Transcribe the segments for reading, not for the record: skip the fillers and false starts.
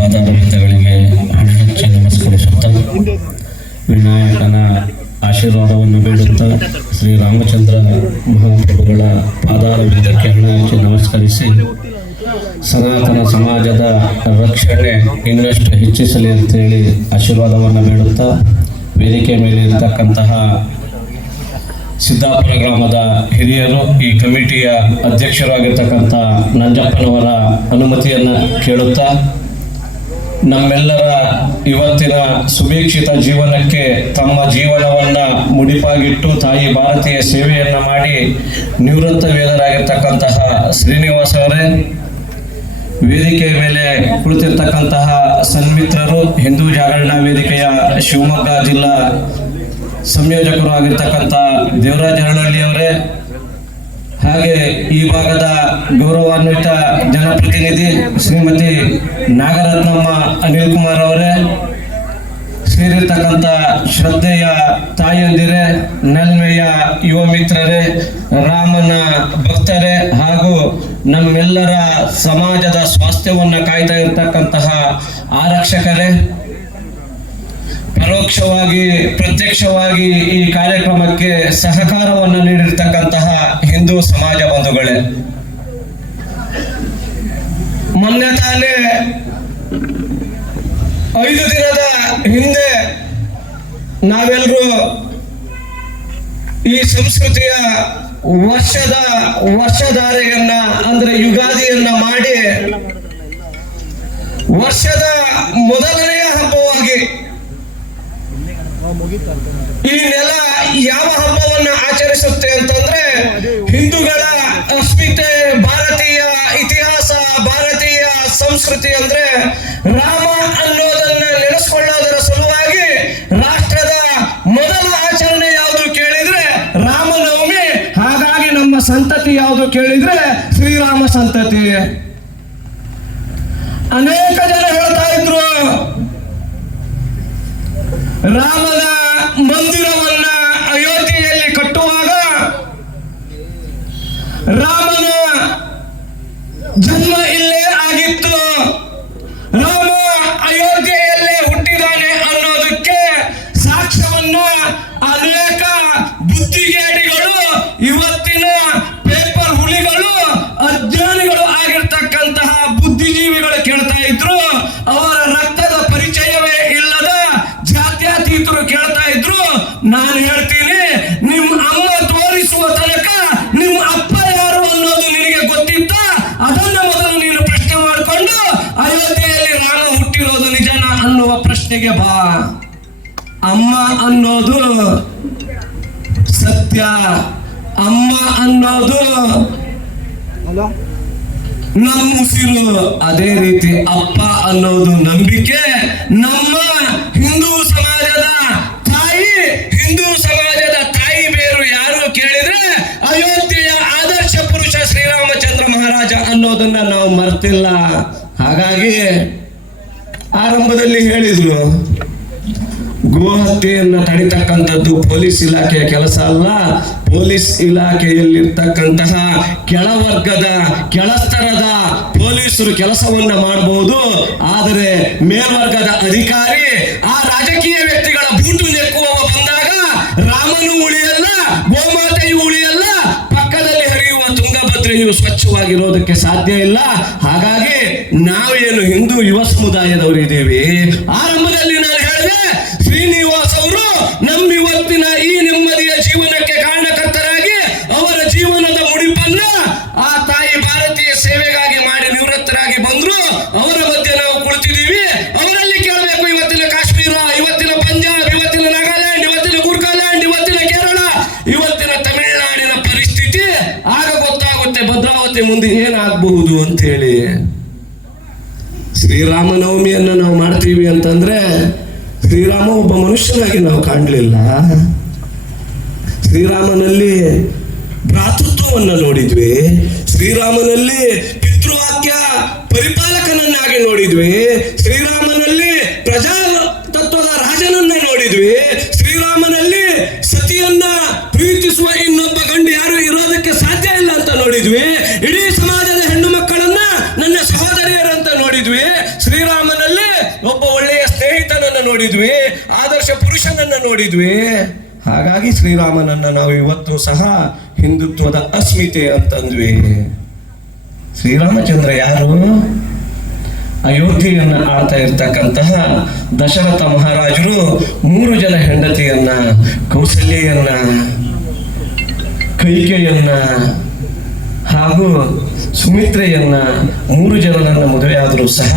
ಪಾದಾರವಿಂದಗಳಿಗೆ ಹಣೆಹಚ್ಚಿ ನಮಸ್ಕರಿಸುತ್ತಾ ವಿನಾಯಕನ ಆಶೀರ್ವಾದವನ್ನು ಬೇಡುತ್ತಾ ಶ್ರೀರಾಮಚಂದ್ರ ಮಹಾಪ್ರಭುಗಳ ಪಾದಾರವಿಂದಕ್ಕೆ ಹಣೆಹಚ್ಚಿ ನಮಸ್ಕರಿಸಿ ಸನಾತನ ಸಮಾಜದ ರಕ್ಷಣೆ ಇನ್ನಷ್ಟು ಹೆಚ್ಚಿಸಲಿ ಅಂತೇಳಿ ಆಶೀರ್ವಾದವನ್ನು ಬೇಡುತ್ತಾ ವೇದಿಕೆ ಮೇಲೆ ಇರತಕ್ಕಂತಹ ಸಿದ್ದಾಪುರ ಗ್ರಾಮದ ಹಿರಿಯರು ಈ ಕಮಿಟಿಯ ಅಧ್ಯಕ್ಷರಾಗಿರ್ತಕ್ಕಂಥ ನಂಜಪ್ಪನವರ ಅನುಮತಿಯನ್ನು ಕೇಳುತ್ತಾ ನಮ್ಮೆಲ್ಲರ ಇವತ್ತಿನ ಸುಭೀಕ್ಷಿತ ಜೀವನಕ್ಕೆ ತಮ್ಮ ಜೀವನವನ್ನು ಮುಡಿಪಾಗಿಟ್ಟು ತಾಯಿ ಭಾರತೀಯ ಸೇವೆಯನ್ನು ಮಾಡಿ ನಿವೃತ್ತ ವೇದರಾಗಿರ್ತಕ್ಕಂತಹ ಶ್ರೀನಿವಾಸ್ ಅವರೇ, ವೇದಿಕೆಯ ಮೇಲೆ ಕುಳಿತಿರ್ತಕ್ಕಂತಹ ಸನ್ಮಿತ್ರರು, ಹಿಂದೂ ಜಾಗರಣ ವೇದಿಕೆಯ ಶಿವಮೊಗ್ಗ ಜಿಲ್ಲಾ ಸಂಯೋಜಕರು ಆಗಿರ್ತಕ್ಕಂಥ ದೇವರಾಜ್ ಹರಳಹಳ್ಳಿ ಅವರೇ, ಹಾಗೆ ಈ ಭಾಗದ ಗೌರವಾನ್ವಿತ ಜನಪ್ರತಿನಿಧಿ ಶ್ರೀಮತಿ ನಾಗರತ್ನಮ್ಮ ಅನಿಲ್ ಕುಮಾರ್ ಅವರೇ, ಸೇರಿರ್ತಕ್ಕಂಥ ಶ್ರದ್ಧೆಯ ತಾಯಂದಿರೇ, ನಲ್ಮೆಯ ಯುವ ಮಿತ್ರರೇ, ರಾಮನ ಭಕ್ತರೇ ಹಾಗೂ ನಮ್ಮೆಲ್ಲರ ಸಮಾಜದ ಸ್ವಾಸ್ಥ್ಯವನ್ನು ಕಾಯ್ತಾ ಇರತಕ್ಕಂತಹ ಆರಕ್ಷಕರೇ, ಪರೋಕ್ಷವಾಗಿ ಪ್ರತ್ಯಕ್ಷವಾಗಿ ಈ ಕಾರ್ಯಕ್ರಮಕ್ಕೆ ಸಹಕಾರವನ್ನು ನೀಡಿರ್ತಕ್ಕಂತಹ ಹಿಂದೂ ಸಮಾಜ ಬಂಧುಗಳೇ, ಮೊನ್ನೆ ತಾನೇ 5 ದಿನದ ಹಿಂದೆ ನಾವೆಲ್ಲರೂ ಈ ಸಂಸ್ಕೃತಿಯ ವರ್ಷಧಾರೆಯನ್ನ ಅಂದ್ರೆ ಯುಗಾದಿಯನ್ನ ಮಾಡಿ ವರ್ಷದ ಮೊದಲನೆಯ ಹಬ್ಬವಾಗಿ ಈ ನೆಲ ಯಾವ ಹಬ್ಬವನ್ನ ಆಚರಿಸುತ್ತೆ ಅಂತಂದ್ರೆ ಹಿಂದೂಗಳ ಅಸ್ಮಿತೆ, ಭಾರತೀಯ ಇತಿಹಾಸ, ಭಾರತೀಯ ಸಂಸ್ಕೃತಿ ಅಂದ್ರೆ ರಾಮ ಅನ್ನೋದನ್ನ ನೆನೆಸ್ಕೊಳ್ಳೋದರ ಸಲುವಾಗಿ ರಾಷ್ಟ್ರದ ಮೊದಲ ಆಚರಣೆ ಯಾವುದು ಕೇಳಿದ್ರೆ ರಾಮನವಮಿ. ಹಾಗಾಗಿ ನಮ್ಮ ಸಂತತಿ ಯಾವುದು ಕೇಳಿದ್ರೆ ಶ್ರೀರಾಮ ಸಂತತಿ. ಅನೇಕ ಜನ ಹೇಳ್ತಾ ಇದ್ರು ರಾಮನ ಮಂದಿರವನ್ನ ಅಯೋಧ್ಯೆಯಲ್ಲಿ ಕಟ್ಟುವಾಗ ರಾಮನ ಜನ್ಮ ಇಲ್ಲೇ ಆಗಿತ್ತು, ರಾಮ ಅಯೋಧ್ಯೆಯಲ್ಲೇ ಹುಟ್ಟಿದಾನೆ ಅನ್ನೋದಕ್ಕೆ ಸಾಕ್ಷ್ಯವನ್ನ ಅನೇಕ ಬುದ್ಧಿಗೇಡಿಗಳು, ಇವತ್ತಿನ ಪೇಪರ್ ಹುಲಿಗಳು, ಅಜ್ಞಾನಿಗಳು ಆಗಿರ್ತಕ್ಕಂತಹ ಬುದ್ಧಿಜೀವಿಗಳು ಕೇಳ್ತಾ ಇದ್ರು. ಅವರ ರಕ್ತದ ಪರಿಚಯವೇ ಇಲ್ಲದ ಜಾತ್ಯತೀತರು ಕೇಳ್ತಾ ಇದ್ರು. ನಾನು ಹೇಳ್ತೀನಿ, ನಿಮ್ಮ ಅಮ್ಮ ತೋರಿಸುವ ತನಕ ನಿಮ್ಮ ಅಪ್ಪ ಯಾರು ಅನ್ನೋದು ನಿನಗೆ ಗೊತ್ತಿತ್ತ? ಅದನ್ನ ಮೊದಲು ನೀನು ಪ್ರಶ್ನೆ ಮಾಡಿಕೊಂಡು ಅಯೋಧ್ಯೆಯಲ್ಲಿ ರಾಮ ಹುಟ್ಟಿರೋದು ನಿಜನ ಅನ್ನುವ ಪ್ರಶ್ನೆಗೆ ಬಾ. ಅಮ್ಮ ಅನ್ನೋದು ಸತ್ಯ, ಅಮ್ಮ ಅನ್ನೋದು ನಮ್ಮ ಉಸಿರು, ಅದೇ ರೀತಿ ಅಪ್ಪ ಅನ್ನೋದು ನಂಬಿಕೆ. ನಮ್ಮ ಹಿಂದೂ ಸಮಾಜದ ತಾಯಿ, ಹಿಂದೂ ಸಮಾಜದ ತಾಯಿ ಬೇರು ಯಾರು ಕೇಳಿದ್ರೆ ಅಯೋಧ್ಯೆಯ ಆದರ್ಶ ಪುರುಷ ಶ್ರೀರಾಮಚಂದ್ರ ಮಹಾರಾಜ ಅನ್ನೋದನ್ನ ನಾವು ಮರ್ತಿಲ್ಲ. ಹಾಗಾಗಿ ಆರಂಭದಲ್ಲಿ ಹೇಳಿದ್ರು, ಗೋಹತ್ಯೆಯನ್ನ ತಡಿತಕ್ಕಂಥದ್ದು ಪೊಲೀಸ್ ಇಲಾಖೆಯ ಕೆಲಸ ಅಲ್ಲ. ಪೊಲೀಸ್ ಇಲಾಖೆಯಲ್ಲಿರ್ತಕ್ಕಂತಹ ಕೆಳವರ್ಗದ ಕೆಳಸ್ತರದ ಪೊಲೀಸರು ಕೆಲಸವನ್ನ ಮಾಡಬಹುದು, ಆದರೆ ಮೇಲ್ವರ್ಗದ ಅಧಿಕಾರಿ, ಆ ರಾಜಕೀಯ ವ್ಯಕ್ತಿಗಳ ಬೂಟು ನೆಕ್ಕುವವ ಬಂದಾಗ ರಾಮನು ಉಳಿಯಲ್ಲ, ಗೋಮಾತೆಯು ಉಳಿಯಲ್ಲ, ಪಕ್ಕದಲ್ಲಿ ಹರಿಯುವ ತುಂಗಭದ್ರೆಯು ಸ್ವಚ್ಛವಾಗಿರೋದಕ್ಕೆ ಸಾಧ್ಯ ಇಲ್ಲ. ಹಾಗಾಗಿ ನಾವೇನು ಹಿಂದೂ ಯುವ ಸಮುದಾಯದವರು ಇದ್ದೇವೆ. ಆರಂಭದಲ್ಲಿ ನಾನು ಹೇಳಿದೆ, ಶ್ರೀನಿವಾಸ್ ಅವರು ನಮ್ಮ ಇವತ್ತಿನ ಈ ನೆಮ್ಮದಿಯ ಜೀವನಕ್ಕೆ ಕಾರಣಕರ್ತರಾಗಿ ಅವರ ಜೀವನದ ಮುಡಿಪನ್ನ ಆ ತಾಯಿ ಭಾರತೀಯ ಸೇವೆಗಾಗಿ ಮಾಡಿ ನಿವೃತ್ತರಾಗಿ ಬಂದ್ರು. ಅವರ ಮಧ್ಯೆ ನಾವು ಕುಳಿತಿದ್ದೀವಿ. ಅವರಲ್ಲಿ ಕೇಳಬೇಕು, ಇವತ್ತಿನ ಕಾಶ್ಮೀರ, ಇವತ್ತಿನ ಪಂಜಾಬ್, ಇವತ್ತಿನ ನಾಗಾಲ್ಯಾಂಡ್, ಇವತ್ತಿನ ಗುರ್ಗಾಲ್ಯಾಂಡ್, ಇವತ್ತಿನ ಕೇರಳ, ಇವತ್ತಿನ ತಮಿಳುನಾಡಿನ ಪರಿಸ್ಥಿತಿ. ಆಗ ಗೊತ್ತಾಗುತ್ತೆ ಭದ್ರಾವತಿ ಮುಂದೆ ಏನಾಗಬಹುದು ಅಂತ ಹೇಳಿ. ಶ್ರೀರಾಮನವಮಿಯನ್ನು ನಾವು ಮಾಡ್ತೀವಿ ಅಂತಂದ್ರೆ ಶ್ರೀರಾಮ ಒಬ್ಬ ಮನುಷ್ಯನಾಗಿ ನಾವು ಕಾಣಲಿಲ್ಲ. ಶ್ರೀರಾಮನಲ್ಲಿ ಭ್ರಾತೃತ್ವವನ್ನು ನೋಡಿದ್ವಿ, ಶ್ರೀರಾಮನಲ್ಲಿ ಪಿತೃವಾಕ್ಯ ಪರಿಪಾಲಕನನ್ನಾಗಿ ನೋಡಿದ್ವಿ, ಶ್ರೀರಾಮನಲ್ಲಿ ಪ್ರಜಾತತ್ವದ ರಾಜನನ್ನ ನೋಡಿದ್ವಿ, ಶ್ರೀರಾಮನಲ್ಲಿ ಸತಿಯನ್ನ ಪ್ರೀತಿಸುವ ಇನ್ನೊಬ್ಬ ಗಂಡು ಯಾರು ಇರೋದಕ್ಕೆ ಸಾಧ್ಯ ಇಲ್ಲ ಅಂತ ನೋಡಿದ್ವಿ, ಇಡೀ ಸಮಾಜದ ಹೆಣ್ಣು ಮಕ್ಕಳನ್ನ ನನ್ನ ಸಹೋದರಿಯರಂತ ನೋಡಿದ್ವಿ. ಶ್ರೀರಾಮ ಶ್ರೀರಾಮನಲ್ಲಿ ಒಬ್ಬ ಒಳ್ಳೆಯ ಸ್ನೇಹಿತನನ್ನ ನೋಡಿದ್ವಿ, ಆದರ್ಶ ಪುರುಷನನ್ನ ನೋಡಿದ್ವಿ. ಹಾಗಾಗಿ ಶ್ರೀರಾಮನನ್ನ ನಾವು ಇವತ್ತು ಸಹ ಹಿಂದುತ್ವದ ಅಸ್ಮಿತೆ ಅಂತಂದ್ವಿ. ಶ್ರೀರಾಮಚಂದ್ರ ಯಾರು? ಅಯೋಧ್ಯೆಯನ್ನ ಆಳ್ತಾ ಇರ್ತಕ್ಕಂತಹ ದಶರಥ ಮಹಾರಾಜರು 3 ಜನ ಹೆಂಡತಿಯನ್ನ, ಕೌಸಲ್ಯೆಯನ್ನ, ಕೈಕೆಯನ್ನ ಹಾಗೂ ಸುಮಿತ್ರೆಯನ್ನ 3 ಜನರನ್ನ ಮದುವೆಯಾದರೂ ಸಹ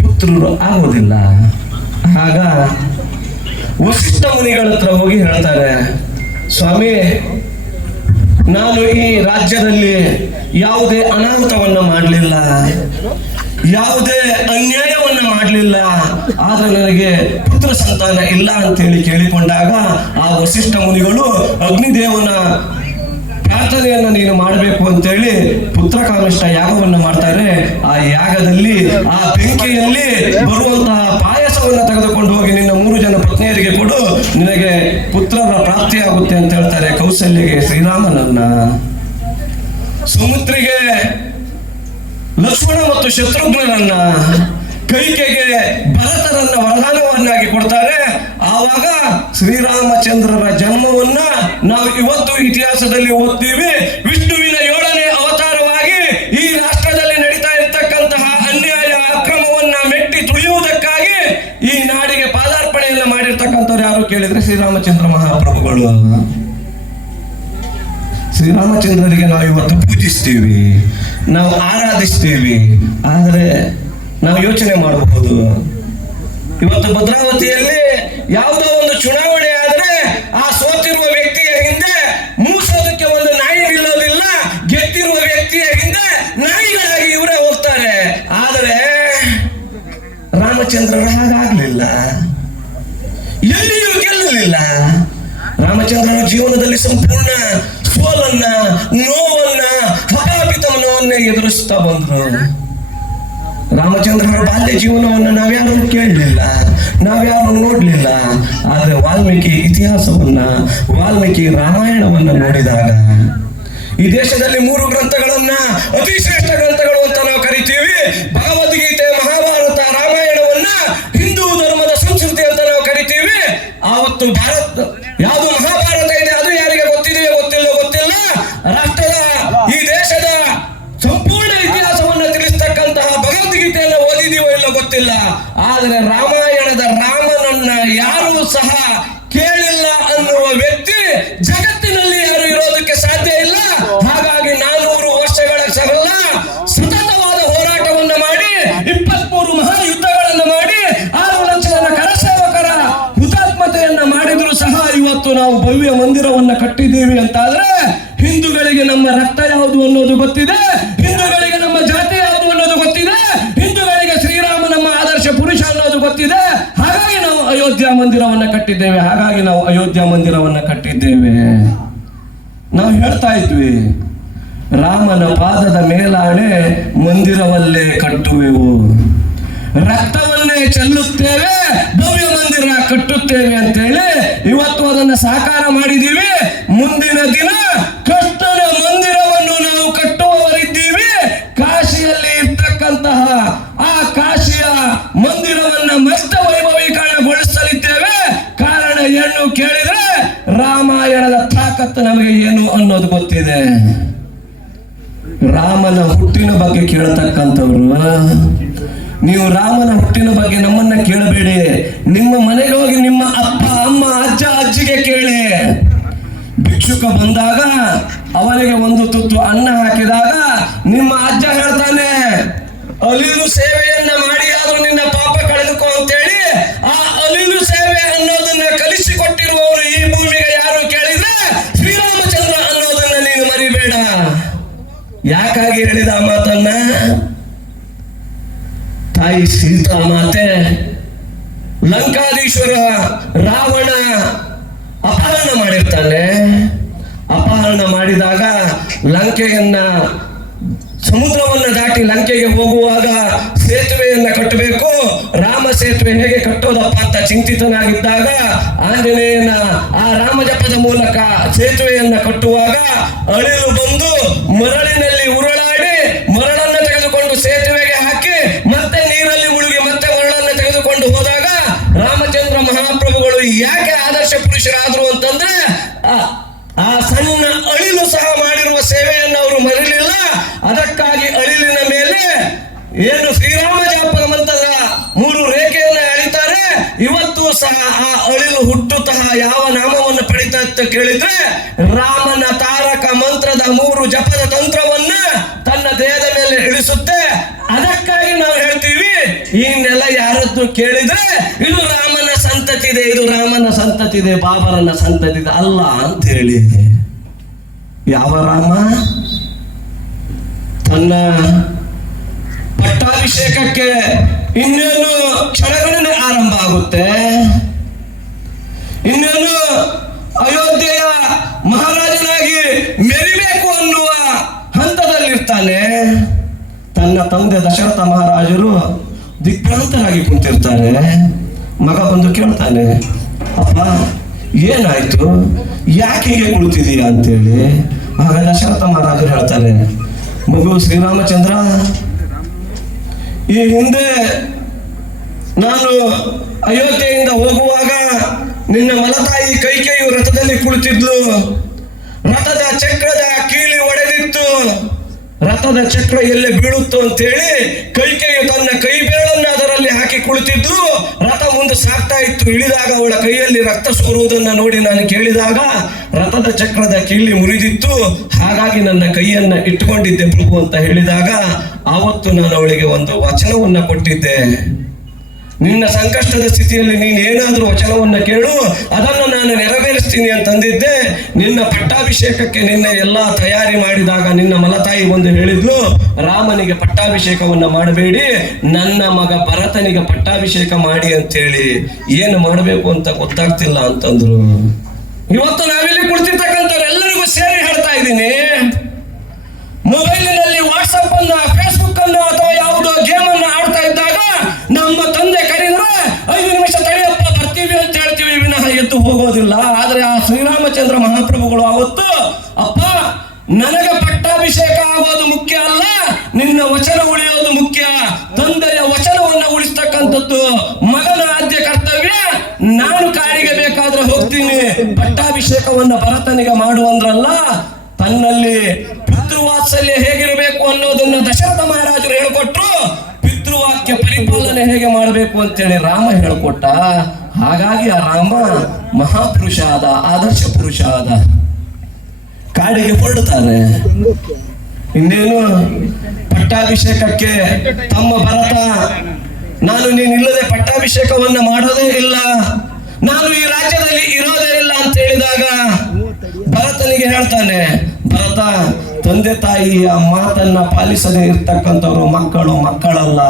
ಪುತ್ರರು ಆಗೋದಿಲ್ಲ. ಆಗ ವಸಿಷ್ಠ ಮುನಿಗಳ ಹತ್ರ ಹೋಗಿ ಹೇಳ್ತಾರೆ, ಸ್ವಾಮಿ, ನಾನು ಈ ರಾಜ್ಯದಲ್ಲಿ ಯಾವುದೇ ಅನಾಹುತವನ್ನ ಮಾಡಲಿಲ್ಲ, ಯಾವುದೇ ಅನ್ಯಾಯವನ್ನ ಮಾಡಲಿಲ್ಲ, ಆದ್ರೆ ನನಗೆ ಪುತ್ರ ಸಂತಾನ ಇಲ್ಲ ಅಂತೇಳಿ ಕೇಳಿಕೊಂಡಾಗ ಆ ವಸಿಷ್ಠ ಮುನಿಗಳು ಅಗ್ನಿದೇವನ ಪ್ರಾರ್ಥನೆಯನ್ನ ನೀನು ಮಾಡಬೇಕು ಅಂತೇಳಿ ಪುತ್ರಕಾಮಿಷ್ಠ ಯಾಗವನ್ನ ಮಾಡ್ತಾರೆ. ಆ ಯಾಗದಲ್ಲಿ ಆ ಬೆಂಕಿಯಲ್ಲಿ ಬರುವಂತಹ ಪಾಯಸವನ್ನ ತೆಗೆದುಕೊಂಡು ಹೋಗಿ ನಿನ್ನ 3 ಜನ ಪತ್ನಿಯರಿಗೆ ಕೊಡು, ನಿನಗೆ ಪುತ್ರರ ಪ್ರಾಪ್ತಿಯಾಗುತ್ತೆ ಅಂತ ಹೇಳ್ತಾರೆ. ಕೌಸಲ್ಯಗೆ ಶ್ರೀರಾಮನನ್ನ, ಸುಮಿತ್ರೆಗೆ ಲಕ್ಷ್ಮಣ ಮತ್ತು ಶತ್ರುಘ್ನರನ್ನ, ಕೈಕೆಗೆ ಭರತರನ್ನ ವರದಾನವನ್ನಾಗಿ ಕೊಡ್ತಾರೆ. ಆವಾಗ ಶ್ರೀರಾಮಚಂದ್ರರ ಜನ್ಮವನ್ನ ನಾವು ಇವತ್ತು ಇತಿಹಾಸದಲ್ಲಿ ಓದ್ತೀವಿ. ವಿಷ್ಣುವಿನ 7ನೇ ಅವತಾರವಾಗಿ ಈ ರಾಷ್ಟ್ರದಲ್ಲಿ ನಡೀತಾ ಇರ್ತಕ್ಕಂತಹ ಅನ್ಯಾಯ ಅಕ್ರಮವನ್ನ ಮೆಟ್ಟಿ ತುಳಿಯುವುದಕ್ಕಾಗಿ ಈ ನಾಡಿಗೆ ಪಾದಾರ್ಪಣೆಯನ್ನ ಮಾಡಿರ್ತಕ್ಕಂಥವ್ರು ಯಾರು ಕೇಳಿದ್ರೆ ಶ್ರೀರಾಮಚಂದ್ರ ಮಹಾಪ್ರಭುಗಳು. ಶ್ರೀರಾಮಚಂದ್ರರಿಗೆ ನಾವು ಇವತ್ತು ಪೂಜಿಸ್ತೀವಿ, ನಾವು ಆರಾಧಿಸ್ತೀವಿ. ಆದರೆ ನಾವು ಯೋಚನೆ ಮಾಡಬಹುದು, ಇವತ್ತು ಭದ್ರಾವತಿಯಲ್ಲಿ ಯಾವುದೋ ಒಂದು ಚುನಾವಣೆ ಆದ್ರೆ ಆ ಸೋತಿರುವ ವ್ಯಕ್ತಿಯ ಹಿಂದೆ ಮೂಸೋದಕ್ಕೆ ಒಂದು ನಾಯಿ ನಿಲ್ಲೋದಿಲ್ಲ, ಗೆದ್ದಿರುವ ವ್ಯಕ್ತಿಯ ಹಿಂದೆ ನಾಯಿಗಳಾಗಿ ಇವರೇ ಹೋಗ್ತಾರೆ. ಆದರೆ ರಾಮಚಂದ್ರರು ಹಾಗಾಗ್ಲಿಲ್ಲ, ಎಲ್ಲಿಯೂ ಗೆಲ್ಲಲಿಲ್ಲ. ರಾಮಚಂದ್ರನ ಜೀವನದಲ್ಲಿ ಸಂಪೂರ್ಣ ಸೋಲನ್ನ, ನೋವನ್ನ, ಹಠಾಪಿತವನ್ನೇ ಎದುರಿಸ್ತಾ ಬಂದ್ರು. ರಾಮಚಂದ್ರನ ಬಾಲ್ಯ ಜೀವನವನ್ನು ನಾವ್ಯಾರು ಕೇಳಲಿಲ್ಲ, ನಾವ್ಯಾರು ನೋಡ್ಲಿಲ್ಲ. ಆದ್ರೆ ವಾಲ್ಮೀಕಿ ಇತಿಹಾಸವನ್ನ, ವಾಲ್ಮೀಕಿ ರಾಮಾಯಣವನ್ನ ನೋಡಿದಾಗ ಈ ದೇಶದಲ್ಲಿ 3 ಗ್ರಂಥಗಳನ್ನ ಅತಿ ಶ್ರೇಷ್ಠ ಗ್ರಂಥಗಳು ಅಂತ ನಾವು ಕರಿತೀವಿ. ಭಗವದ್ಗೀತೆ, ಮಹಾಭಾರತ, ರಾಮಾಯಣವನ್ನ ಹಿಂದೂ ಧರ್ಮದ ಸಂಸ್ಕೃತಿ ಅಂತ ನಾವು ಕರಿತೀವಿ. ಆವತ್ತು ಭಾರತ ಯಾವುದು ಮಹಾಭಾರತ ಇದೆ ಅದು ಯಾರಿಗೆ ಗೊತ್ತಿದೆಯೋ ಗೊತ್ತಿಲ್ಲ. ರಾಷ್ಟ್ರದ, ಈ ದೇಶದ ಸಂಪೂರ್ಣ ಇತಿಹಾಸವನ್ನ ತಿಳಿಸ್ತಕ್ಕಂತಹ ಭಗವದ್ಗೀತೆಯನ್ನು ಓದಿದೀವೋ ಇಲ್ಲ ಗೊತ್ತಿಲ್ಲ. ಆದರೆ ರಾಮಾಯಣದ ರಾಮನನ್ನ ಯಾರೂ ಸಹ ಕೇಳಿಲ್ಲ ಅನ್ನುವ ವ್ಯಕ್ತಿ ಜಗತ್ತಿನಲ್ಲಿ ಯಾರು ಇರೋದಕ್ಕೆ ಸಾಧ್ಯ ಇಲ್ಲ. ಹಾಗಾಗಿ 400 ವರ್ಷಗಳ ಸತತವಾದ ಹೋರಾಟವನ್ನ ಮಾಡಿ 23 ಮಹಾಯುದ್ಧಗಳನ್ನ ಮಾಡಿ 6 ಲಕ್ಷ ಜನ ಕರಸೇವಕರ ಹುತಾತ್ಮತೆಯನ್ನ ಮಾಡಿದ್ರು ಸಹ ಇವತ್ತು ನಾವು ಭವ್ಯ ಮಂದಿರವನ್ನ ಕಟ್ಟಿದ್ದೀವಿ ಅಂತಾದ್ರೆ ಹಿಂದೂಗಳಿಗೆ ನಮ್ಮ ರಕ್ತ ಯಾವುದು ಅನ್ನೋದು ಗೊತ್ತಿದೆ, ಹಿಂದೂಗಳಿಗೆ ನಮ್ಮ ಜಾತಿ ಯಾವುದು ಅನ್ನೋದು ಗೊತ್ತಿದೆ, ಹಿಂದೂಗಳಿಗೆ ಶ್ರೀರಾಮ ನಮ್ಮ ಆದರ್ಶ ಪುರುಷ ಅನ್ನೋದು ಗೊತ್ತಿದೆ. ಹಾಗಾಗಿ ನಾವು ಅಯೋಧ್ಯ ಮಂದಿರವನ್ನ ಕಟ್ಟಿದ್ದೇವೆ. ನಾವು ಹೇಳ್ತಾ ಇದ್ವಿ, ರಾಮನ ಪಾದದ ಮೇಲಾಣೆ ಮಂದಿರವಲ್ಲೇ ಕಟ್ಟುವೆವು, ರಕ್ತವನ್ನೇ ಚೆಲ್ಲುತ್ತೇವೆ, ಭವ್ಯ ಮಂದಿರ ಕಟ್ಟುತ್ತೇವೆ ಅಂತೇಳಿ ಇವತ್ತು ಅದನ್ನ ಸಾಕಾರ ಮಾಡಿದೀವಿ. ಮುಂದಿನ ದಿನ ಕೃಷ್ಣನ ಮಂದಿರವನ್ನು ನಾವು ಕಟ್ಟುವವರಿದ್ದೀವಿ. ಕಾಶಿಯಲ್ಲಿ ಇರ್ತಕ್ಕಂತಹ ಆ ಕಾಶಿಯ ಮಂದಿರವನ್ನ ಮತ್ತೆ ವೈಭವೀಕರಣಗೊಳಿಸಲಿದ್ದೇವೆ. ಕಾರಣ ಏನು ಕೇಳಿದ್ರೆ ರಾಮಾಯಣದ ತಾಕತ್ತು ನಮಗೆ ಏನು ಅನ್ನೋದು ಗೊತ್ತಿದೆ. ರಾಮನ ಹುಟ್ಟಿನ ಬಗ್ಗೆ ಕೇಳತಕ್ಕಂಥವ್ರು, ನೀವು ರಾಮನ ಹುಟ್ಟಿನ ಬಗ್ಗೆ ನಮ್ಮನ್ನ ಕೇಳಬೇಡಿ, ನಿಮ್ಮ ಮನೆಗೆ ಹೋಗಿ ನಿಮ್ಮ ಅಪ್ಪ, ಅಮ್ಮ, ಅಜ್ಜ, ಅಜ್ಜಿಗೆ ಕೇಳಿ. ಭಿಕ್ಷುಕ ಬಂದಾಗ ಅವನಿಗೆ ಒಂದು ತುತ್ತು ಅನ್ನ ಹಾಕಿದಾಗ ನಿಮ್ಮ ಅಜ್ಜ ಹೇಳ್ತಾನೆ, ಅಲಿಲು ಸೇವೆಯನ್ನ ಮಾಡಿ ಆದ್ರೂ ನಿನ್ನ ಪಾಪ ಕಳೆದುಕೋ ಅಂತೇಳಿ. ಆ ಅಲಿಲು ಸೇವೆ ಅನ್ನೋದನ್ನ ಕಲಿಸಿಕೊಟ್ಟಿರುವವರು ಈ ಭೂಮಿಗೆ ಯಾರು ಕೇಳಿದ್ರೆ ಶ್ರೀರಾಮಚಂದ್ರ ಅನ್ನೋದನ್ನ ನೀನು ಮರಿಬೇಡ. ಯಾಕಾಗಿ ಹೇಳಿದ ಆ ಮಾತನ್ನ? ತಾಯಿ ಸೀತಾ ಮಾತೆ ಲಂಕಾಧೀಶ್ವರ ರಾವಣ ಅಪಹರಣ ಮಾಡಿರ್ತಾನೆ. ಅಪಹರಣ ಮಾಡಿದಾಗ ಲಂಕೆಯನ್ನ, ಸಮುದ್ರವನ್ನ ದಾಟಿ ಲಂಕೆಗೆ ಹೋಗುವಾಗ ಸೇತುವೆಯನ್ನ ಕಟ್ಟಬೇಕು. ರಾಮ ಸೇತುವೆ ಹೇಗೆ ಕಟ್ಟೋದಪ್ಪ ಅಂತ ಚಿಂತಿತನಾಗಿದ್ದಾಗ ಆಂಜನೇಯನ ಆ ರಾಮಜಪದ ಮೂಲಕ ಸೇತುವೆಯನ್ನ ಕಟ್ಟುವಾಗ ಅಳಿಲು ಬಂದು ಮರಳಿನಲ್ಲಿ ಉರುಳಾಡಿ ಮರಳನ್ನ ತೆಗೆದುಕೊಂಡು ಸೇತುವೆಗೆ ಹಾಕಿ ಮತ್ತೆ ನೀರಲ್ಲಿ ಸಹ ಆ ಅಳಿಲು ಹುಟ್ಟುತ್ತಾ ಯಾವ ನಾಮವನ್ನು ಪಡಿತ ಅಂತ ಕೇಳಿದ್ರೆ ರಾಮನ ತಾರಕ ಮಂತ್ರದ 3 ಜಪದ ತಂತ್ರವನ್ನ ತನ್ನ ದೇಹದ ಮೇಲೆ ಇಳಿಸುತ್ತೆ. ಅದಕ್ಕಾಗಿ ನಾವು ಹೇಳ್ತೀವಿ ಈ ನೆಲ ಯಾರದ್ದು ಕೇಳಿದ್ರೆ ಇದು ರಾಮನ ಸಂತತಿ ಇದೆ, ಇದು ರಾಮನ ಸಂತತಿ ಇದೆ, ಬಾಬರನ ಸಂತತಿ ಇದೆ ಅಲ್ಲ ಅಂತ ಹೇಳಿ. ಯಾವ ರಾಮ? ತನ್ನ ಪಟ್ಟಾಭಿಷೇಕಕ್ಕೆ ಇನ್ನೇನು ಕ್ಷಣಗಣನೆ ಆರಂಭ ಆಗುತ್ತೆ, ಇನ್ನೇನು ಅಯೋಧ್ಯೆಯ ಮಹಾರಾಜನಾಗಿ ಮೆರಿಬೇಕು ಅನ್ನುವ ಹಂತದಲ್ಲಿರ್ತಾನೆ. ತನ್ನ ತಂದೆ ದಶರಥ ಮಹಾರಾಜರು ದಿಗ್ಭ್ರಾಂತರಾಗಿ ಕುಂತಿರ್ತಾರೆ. ಮಗ ಬಂದು ಕೇಳ್ತಾನೆ, ಅಪ್ಪ ಏನಾಯ್ತು, ಯಾಕೆ ಹೀಗೆ ಕುಳಿತಿದೀಯಾ ಅಂತೇಳಿ. ಆಗ ದಶರಥ ಮಹಾರಾಜರು ಹೇಳ್ತಾರೆ, ಮಗು ಶ್ರೀರಾಮಚಂದ್ರ, ಈ ಹಿಂದೆ ನಾನು ಅಯೋಧ್ಯೆಯಿಂದ ಹೋಗುವಾಗ ನಿನ್ನ ಮಲತಾಯಿ ಕೈಕೇಯಿಯು ರಥದಲ್ಲಿ ಕುಳಿತಿದ್ಲು. ರಥದ ಚಕ್ರದ ಕೀಲಿ ಒಡೆದಿತ್ತು. ರಥದ ಚಕ್ರ ಎಲ್ಲೇ ಬೀಳುತ್ತು ಅಂತೇಳಿ ಕೈಕೇಯಿಯು ತನ್ನ ಕೈ ಬೇಳನ್ನು ಅದರಲ್ಲಿ ಹಾಕಿ ಕುಳಿತಿದ್ಲು. ರಥ ಮುಂದೆ ಸಾಗ್ತಾ ಇತ್ತು. ಇಳಿದಾಗ ಅವಳ ಕೈಯಲ್ಲಿ ರಕ್ತ ಸೋರುವುದನ್ನು ನೋಡಿ ನಾನು ಕೇಳಿದಾಗ ರಥದ ಚಕ್ರದ ಕೀಲಿ ಮುರಿದಿತ್ತು, ಹಾಗಾಗಿ ನನ್ನ ಕೈಯನ್ನ ಇಟ್ಟುಕೊಂಡಿದ್ದೆ ಪ್ರಭು ಅಂತ ಹೇಳಿದಾಗ ಆವತ್ತು ನಾನು ಅವಳಿಗೆ ಒಂದು ವಚನವನ್ನ ಕೊಟ್ಟಿದ್ದೆ. ನಿನ್ನ ಸಂಕಷ್ಟದ ಸ್ಥಿತಿಯಲ್ಲಿ ನೀನು ಏನಾದರೂ ವಚನವನ್ನ ಕೇಳು, ಅದನ್ನು ನಾನು ನೆರವೇರಿಸ್ತೀನಿ ಅಂತಂದಿದ್ದೆ. ನಿನ್ನ ಪಟ್ಟಾಭಿಷೇಕಕ್ಕೆ ನಿನ್ನೆ ಎಲ್ಲ ತಯಾರಿ ಮಾಡಿದಾಗ ನಿನ್ನ ಮಲತಾಯಿ ಒಂದು ಹೇಳಿದ್ಲು, ರಾಮನಿಗೆ ಪಟ್ಟಾಭಿಷೇಕವನ್ನ ಮಾಡಬೇಡಿ, ನನ್ನ ಮಗ ಭರತನಿಗೆ ಪಟ್ಟಾಭಿಷೇಕ ಮಾಡಿ ಅಂತೇಳಿ. ಏನು ಮಾಡಬೇಕು ಅಂತ ಗೊತ್ತಾಗ್ತಿಲ್ಲ ಅಂತಂದ್ರು. ಇವತ್ತು ನಾವಿಲ್ಲಿ ಕುಳಿತಿರ್ತಕ್ಕಂಥವ್ರು ಎಲ್ಲರಿಗೂ ಸೇರಿ ಹೇಳ್ತಾ ಇದ್ದೀನಿ, ಮೊಬೈಲಿನಲ್ಲಿ ವಾಟ್ಸಪ್ ಅನ್ನ, ಫೇಸ್ಬುಕ್ ಅನ್ನು ಅಥವಾ ಯಾವುದೋ ಗೇಮ್ ಅನ್ನು ಆಡ್ತಾ ಇದ್ದಾಗ ನಮ್ಮ ತಂದೆ ಕರೆದ್ರೆ 5 ನಿಮಿಷ ತಡೆಯಪ್ಪ ಬರ್ತೀವಿ ಅಂತ ಹೇಳ್ತೀವಿ, ವಿನಃ ಎದ್ದು ಹೋಗೋದಿಲ್ಲ. ಆದ್ರೆ ಆ ಶ್ರೀರಾಮಚಂದ್ರ ಮಹಾಪ್ರಭುಗಳು ಅವತ್ತು, ಅಪ್ಪ ನನಗೆ ಪಟ್ಟಾಭಿಷೇಕ ಆಗೋದು ಮುಖ್ಯ ಅಲ್ಲ, ನಿನ್ನ ವಚನ ಉಳಿಯೋದು ಮುಖ್ಯ. ತಂದೆಯ ವಚನವನ್ನ ಉಳಿಸ್ತಕ್ಕಂಥದ್ದು ಮಗನ ಆದ್ಯ ಕರ್ತವ್ಯ. ನಾನು ಕಾಡಿಗೆ ಬೇಕಾದ್ರೆ ಹೋಗ್ತೀನಿ, ಪಟ್ಟಾಭಿಷೇಕವನ್ನ ಭರತನಿಗೆ ಮಾಡುವಂದ್ರಲ್ಲ. ತನ್ನಲ್ಲಿ ಪಿತೃವಾತ್ಸಲ್ಯ ಹೇಗಿರಬೇಕು ಅನ್ನೋದನ್ನ ದಶರಥ ಮಹಾರಾಜರು ಹೇಳಿಕೊಟ್ರು. ಪಿತೃವಾಕ್ಯ ಪರಿಪಾಲನೆ ಹೇಗೆ ಮಾಡಬೇಕು ಅಂತೇಳಿ ರಾಮ ಹೇಳಿಕೊಟ್ಟ. ಹಾಗಾಗಿ ಆ ರಾಮ ಮಹಾಪುರುಷ ಆದ, ಆದರ್ಶ ಪುರುಷ ಆದ. ಕಾಡಿಗೆ ಹೊರಡುತ್ತಾನೆ. ಇನ್ನೇನು ಪಟ್ಟಾಭಿಷೇಕಕ್ಕೆ ತಮ್ಮ ಭರತ, ನಾನು ನೀನಿಲ್ಲದೆ ಪಟ್ಟಾಭಿಷೇಕವನ್ನ ಮಾಡೋದೇ ಇಲ್ಲ, ನಾನು ಈ ರಾಜ್ಯದಲ್ಲಿ ಇರೋದೇ ಇಲ್ಲ ಅಂತ ಹೇಳಿದಾಗ ಭರತನಿಗೆ ಹೇಳ್ತಾನೆ, ಭರತ, ತಂದೆ ತಾಯಿಯ ಮಾತನ್ನ ಪಾಲಿಸದೆ ಇರ್ತಕ್ಕಂಥವ್ರು ಮಕ್ಕಳಲ್ಲ.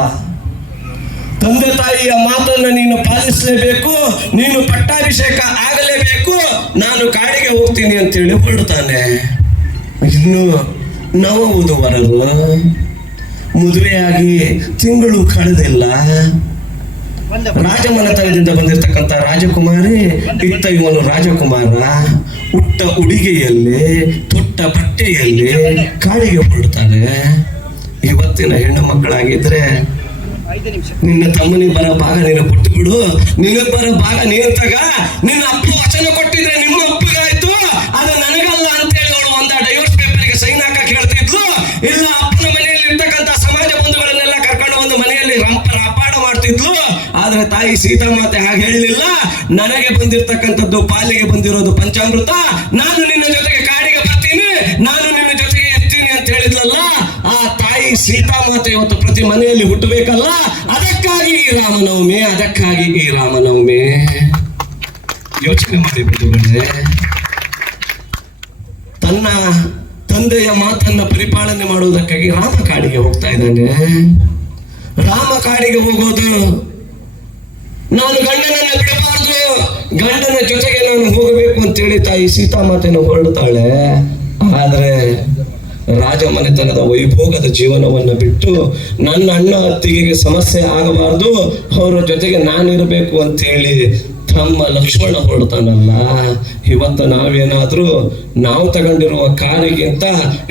ತಂದೆ ತಾಯಿಯ ಮಾತನ್ನ ನೀನು ಪಾಲಿಸಲೇಬೇಕು, ನೀನು ಪಟ್ಟಾಭಿಷೇಕ ಆಗಲೇಬೇಕು, ನಾನು ಕಾಡಿಗೆ ಹೋಗ್ತೀನಿ ಅಂತೇಳಿ ಹೊರಡ್ತಾನೆ. ಇನ್ನು ನವವಧುವರರು ಮದುವೆಯಾಗಿ ತಿಂಗಳು ಕಳೆದಿಲ್ಲ. ರಾಜಮನೆತನದಿಂದ ಬಂದಿರತಕ್ಕಂತ ರಾಜಕುಮಾರಿ, ಇತ್ತ ಇವನು ರಾಜಕುಮಾರ. ಉಟ್ಟ ಉಡುಗೆಯಲ್ಲಿ, ತೊಟ್ಟ ಬಟ್ಟೆಯಲ್ಲಿ ಕಾಡಿಗೆ ಹೊರಡ್ತಾನೆ. ಇವತ್ತಿನ ಹೆಣ್ಣು ಮಕ್ಕಳಾಗಿದ್ರೆ, ನಿನ್ನ ತಮ್ಮನಿಗೆ ಬರೋ ಭಾಗ ನೀನು ಕೊಟ್ಟು ಬಿಡು, ನಿನಗ್ ಬರೋ ಭಾಗ ನೀನು ತಗ, ನಿನ್ನ ಅಪ್ಪ ವಚನ ಕೊಟ್ಟಿದ್ರೆ ನಿಮ್ಮ ಅಪ್ಪಗಾಯ್ತು, ಅದು ನನಗಲ್ಲ ಅಂತೇಳಿ ಅವಳು ಒಂದ ಡೈವರ್ಸ್ ಪೇಪರ್ಗೆ ಸೈನ್ ಹಾಕಕ್ ಹೇಳ್ತಿದ್ಲು. ಇಲ್ಲ, ಅಪ್ಪನ ಮನೆಯಲ್ಲಿ ಇರ್ತಕ್ಕಂಥ ಸಮಾಜ ಬಂಧುಗಳನ್ನೆಲ್ಲ ಕರ್ಕೊಂಡು ಒಂದು ಮನೆಯಲ್ಲಿ ರಾಪಾಡ ಮಾಡ್ತಿದ್ಲು. ಆದ್ರೆ ತಾಯಿ ಸೀತಾಮಾತೆ ಹಾಗೆ ಹೇಳಲಿಲ್ಲ. ನನಗೆ ಬಂದಿರತಕ್ಕಂಥದ್ದು, ಪಾಲಿಗೆ ಬಂದಿರೋದು ಪಂಚಾಮೃತ, ನಾನು ನಿನ್ನ ಜೊತೆಗೆ ಕಾಡಿಗೆ ಬರ್ತೀನಿ, ನಾನು ನಿನ್ನ ಜೊತೆಗೆ ಇರ್ತೀನಿ ಅಂತ ಹೇಳಿದ್ಲಲ್ಲ. ಆ ತಾಯಿ ಸೀತಾಮಾತೆ ಇವತ್ತು ಪ್ರತಿ ಮನೆಯಲ್ಲಿ ಹುಟ್ಟಬೇಕಲ್ಲ. ಅದಕ್ಕಾಗಿ ಈ ರಾಮನವಮಿ, ಅದಕ್ಕಾಗಿ ಈ ರಾಮನವಮಿ. ಯೋಚನೆ ಮಾಡಿ ಬಂಧುಗಳೇ, ತನ್ನ ತಂದೆಯ ಮಾತನ್ನ ಪರಿಪಾಲನೆ ಮಾಡುವುದಕ್ಕಾಗಿ ರಾಮ ಕಾಡಿಗೆ ಹೋಗ್ತಾ ಇದ್ದಾನೆ. ರಾಮ ಕಾಡಿಗೆ ಹೋಗೋದು, ನಾನು ಗಂಡನನ್ನ ಬಿಡಬಾರ್ದು, ಗಂಡನ ಜೊತೆಗೆ ನಾನು ಹೋಗಬೇಕು ಅಂತೇಳಿ ತಾಯಿ ಸೀತಾಮಾತೆಯನ್ನು ಹೊರಡುತ್ತಾಳೆ. ಆದ್ರೆ ರಾಜಮನೆತನದ ವೈಭೋಗದ ಜೀವನವನ್ನು ಬಿಟ್ಟು ನನ್ನ ಅಣ್ಣ ಅತ್ತಿಗೆಗೆ ಸಮಸ್ಯೆ ಆಗಬಾರ್ದು, ಅವರ ಜೊತೆಗೆ ನಾನಿರಬೇಕು ಅಂತೇಳಿ ತಮ್ಮ ಲಕ್ಷ್ಮಣ ಹೊರಡ್ತಾನಲ್ಲ. ಇವತ್ತು ನಾವೇನಾದ್ರೂ ನಾವು ತಗೊಂಡಿರುವ ಕಾರಿಗಿಂತ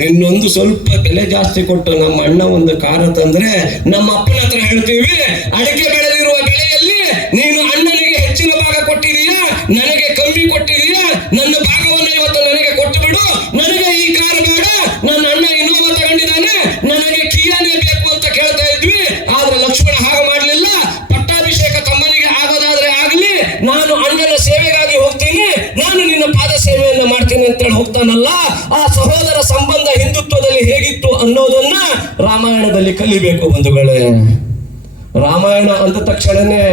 ಇನ್ನೊಂದು ಸ್ವಲ್ಪ ಬೆಲೆ ಜಾಸ್ತಿ ಕೊಟ್ಟು ನಮ್ಮ ಅಣ್ಣ ಒಂದು ಕಾರ ತಂದ್ರೆ ನಮ್ಮ ಅಪ್ಪನ ಹತ್ರ ಹೇಳ್ತೀವಿ, ಅಡಿಕೆ ಬೆಳೆದಿರುವ ಬೆಳೆಯಲ್ಲಿ ನೀನು ಅಣ್ಣನಿಗೆ ಹೆಚ್ಚಿನ ಭಾಗ ಕೊಟ್ಟಿದೀಯಾ, ನನಗೆ ಕಮ್ಮಿ ಕೊಟ್ಟಿದೀಯಾ, ನನ್ನ ಭಾಗವನ್ನು ಇವತ್ತು ನನಗೆ ಕೊಟ್ಟು ಬಿಡು, ನನಗೆ ಈ ಕಾರ್ ಬೇಡ, ನನ್ನ ಅಣ್ಣ ಇನ್ನೋವಾ ತಗೊಂಡಿದ್ದಾನೆ, ನನಗೆ ಕಿಯಾನೇ ಬೇಕು ಅಂತ ಕೇಳ್ತಾ ಇದ್ವಿ. ಆದ್ರೆ ಲಕ್ಷ್ಮಣ ಹಾಗೆ ಮಾಡ್ಲಿಲ್ಲ. ಪಟ್ಟಾಭಿಷೇಕ ತಮ್ಮನಿಗೆ ಆಗೋದಾದ್ರೆ ಆಗ್ಲಿ, ನಾನು ಸೇವೆಯನ್ನ ಮಾಡ್ತೀನಿ ಅಂತೇಳಿ ಹೋಗ್ತಾನಲ್ಲ, ಆ ಸಹೋದರ ಸಂಬಂಧ ಹಿಂದುತ್ವದಲ್ಲಿ ಹೇಗಿತ್ತು ಅನ್ನೋದನ್ನ ರಾಮಾಯಣದಲ್ಲಿ ಕಲಿಬೇಕು ಬಂಧುಗಳೇ. ರಾಮಾಯಣ ಅಂದ ತಕ್ಷಣನೇ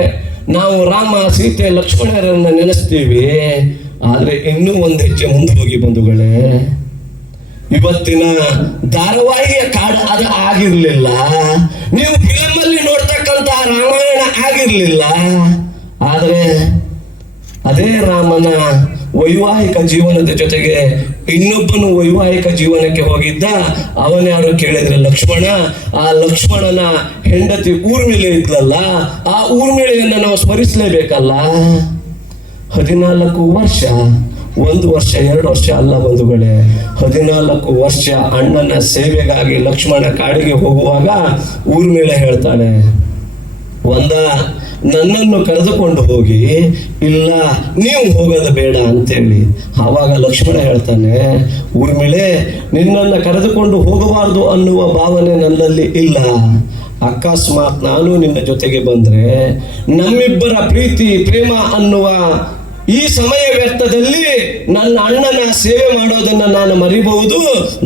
ನಾವು ರಾಮ, ಸೀತೆ, ಲಕ್ಷ್ಮಣರನ್ನ ನೆನೆಸ್ತೀವಿ. ಆದ್ರೆ ಇನ್ನೂ ಒಂದು ಹೆಜ್ಜೆ ಮುಂದೆ ಹೋಗಿ ಬಂಧುಗಳೇ, ಇವತ್ತಿನ ಧಾರಾವಾಹಿಯ ಕಾಡ ಅದು ಆಗಿರ್ಲಿಲ್ಲ, ನೀವು ಫಿಲಮ್ ಅಲ್ಲಿ ನೋಡ್ತಕ್ಕಂತ ರಾಮಾಯಣ ಆಗಿರ್ಲಿಲ್ಲ. ಆದ್ರೆ ಅದೇ ರಾಮನ ವೈವಾಹಿಕ ಜೀವನದ ಜೊತೆಗೆ ಇನ್ನೊಬ್ಬನು ವೈವಾಹಿಕ ಜೀವನಕ್ಕೆ ಹೋಗಿದ್ದ. ಅವನ್ಯಾರು ಕೇಳಿದ್ರೆ ಲಕ್ಷ್ಮಣ. ಆ ಲಕ್ಷ್ಮಣನ ಹೆಂಡತಿ ಊರ್ಮಿಳೆ ಇದ್ಲಲ್ಲ, ಆ ಊರ್ಮಿಳೆಯನ್ನ ನಾವು ಸ್ಮರಿಸಲೇಬೇಕಲ್ಲ. 14 ವರ್ಷ, 1 ವರ್ಷ 2 ವರ್ಷ ಅಲ್ಲ ಬಂಧುಗಳೇ, 14 ವರ್ಷ ಅಣ್ಣನ ಸೇವೆಗಾಗಿ ಲಕ್ಷ್ಮಣ ಕಾಡಿಗೆ ಹೋಗುವಾಗ ಊರ್ಮಿಳೆ ಹೇಳ್ತಾಳೆ, ನನ್ನನ್ನು ಕರೆದುಕೊಂಡು ಹೋಗಿ, ಇಲ್ಲ ನೀವು ಹೋಗೋದು ಬೇಡ ಅಂತೇಳಿ. ಆವಾಗ ಲಕ್ಷ್ಮಣ ಹೇಳ್ತಾನೆ, ಊರ್ಮಿಳೆ, ನಿನ್ನನ್ನು ಕರೆದುಕೊಂಡು ಹೋಗಬಾರ್ದು ಅನ್ನುವ ಭಾವನೆ ನನ್ನಲ್ಲಿ ಇಲ್ಲ. ಅಕಸ್ಮಾತ್ ನಾನು ನಿನ್ನ ಜೊತೆಗೆ ಬಂದ್ರೆ ನಮ್ಮಿಬ್ಬರ ಪ್ರೀತಿ ಪ್ರೇಮ ಅನ್ನುವ ಈ ಸಮಯ ವ್ಯರ್ಥದಲ್ಲಿ ನನ್ನ ಅಣ್ಣನ ಸೇವೆ ಮಾಡೋದನ್ನ ನಾನು ಮರಿಬಹುದು.